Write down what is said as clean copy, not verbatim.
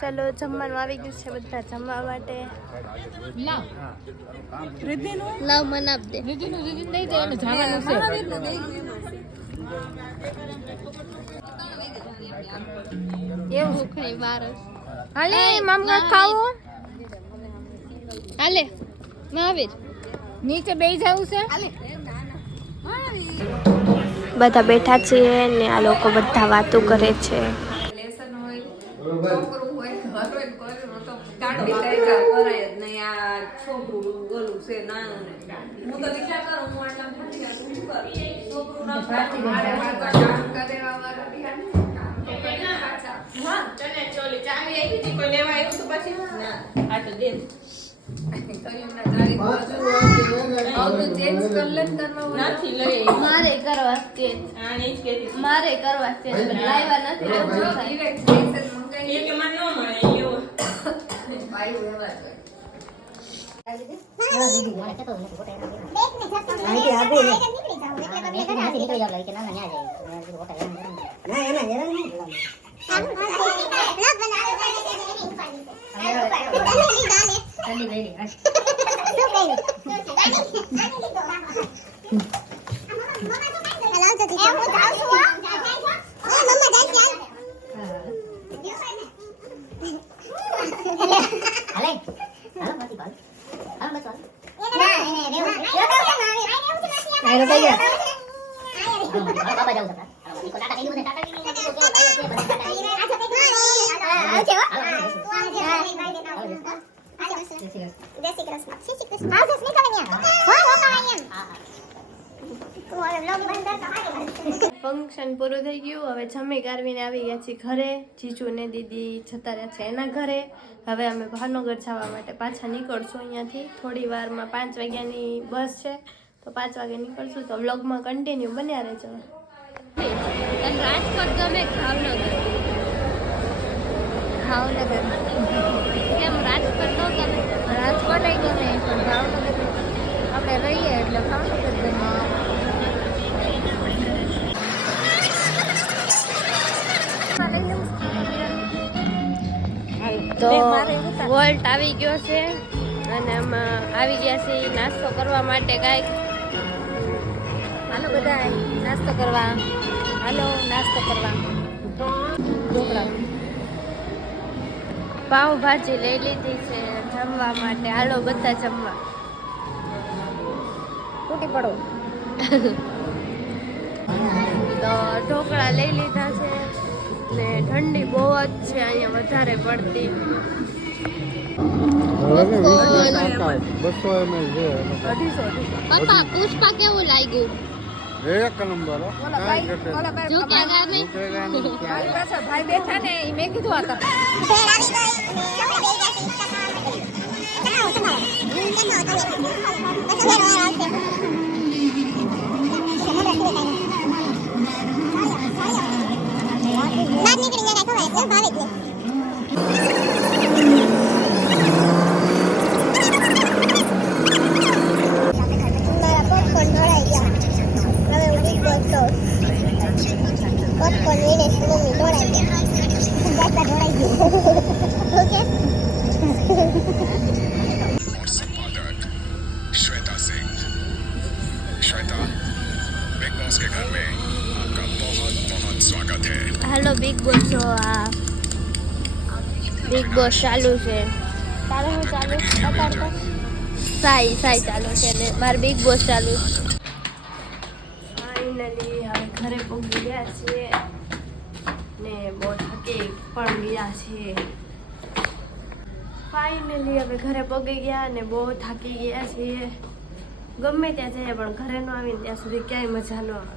ચલો જમવાનું આવી ગયું છે, બધા જમવા માટે. લાવ મને આપ દે. એવું સુખણી બારસ. હાલે મામા ખાવો. હાલે મહાવીર નીચે બેસી જવું છે. બધા બેઠા છીએ ને આ લોકો બધા વાતો કરે છે. મારે કરવા ફંક્શન પૂરું થઈ ગયું. હવે જમી કારવીને આવી ગયા છીએ ઘરે. જીજુ ને દીદી જતા રહ્યા છે એના ઘરે. હવે અમે ભાવનગર જવા માટે પાછા નીકળશું અહીંયાથી. થોડી વારમાં 5 વાગ્યાની બસ છે, તો 5 વાગે નીકળશું. તો વ્લોગમાં કન્ટિન્યુ બન્યા રહેજો. રાજકોટ ગમે ભાવનગર કેમ રાજકોટ ન ગમે? રાજકોટ ગમે પણ ભાવનગર આપણે રહીએ એટલે ભાવનગર ગમે. તો વોલ્ટ આવી ગયો છે અને આમાં આવી ગયા છે નાસ્તો કરવા માટે. કાંઈક હાલો બધા નાસ્તો કરવા. હાલો નાસ્તો કરવા. ઢોકળા પાવભાજી લઈ લીધી છે જમવા માટે. હાલો બધા જમવા. તૂટી પડો. તો ઢોકળા લઈ લીધા છે ને ઠંડી બહુ જ છે અહીંયા, વધારે પડતી. પપ્પા પુષ્પા કેવું લાગ્યું? એક નંબર. ભાઈ બેઠા ને મેં કીધું hello big boss show big boss चालू है तारे हूँ चालू बता तो साई साई चालू है ने मार बिग बॉस चालू फाइनली હવે ઘરે પહોંચી ગયા છીએ ને બહુ થકી પણ ગયા છીએ. ફાઇનલી હવે ઘરે પહોંચી ગયા ને બહુ થાકી ગયા છીએ. ગમે ત્યાં જઈએ પણ ઘરે ન આવીને ત્યાં સુધી ક્યાંય મજા ન આવે.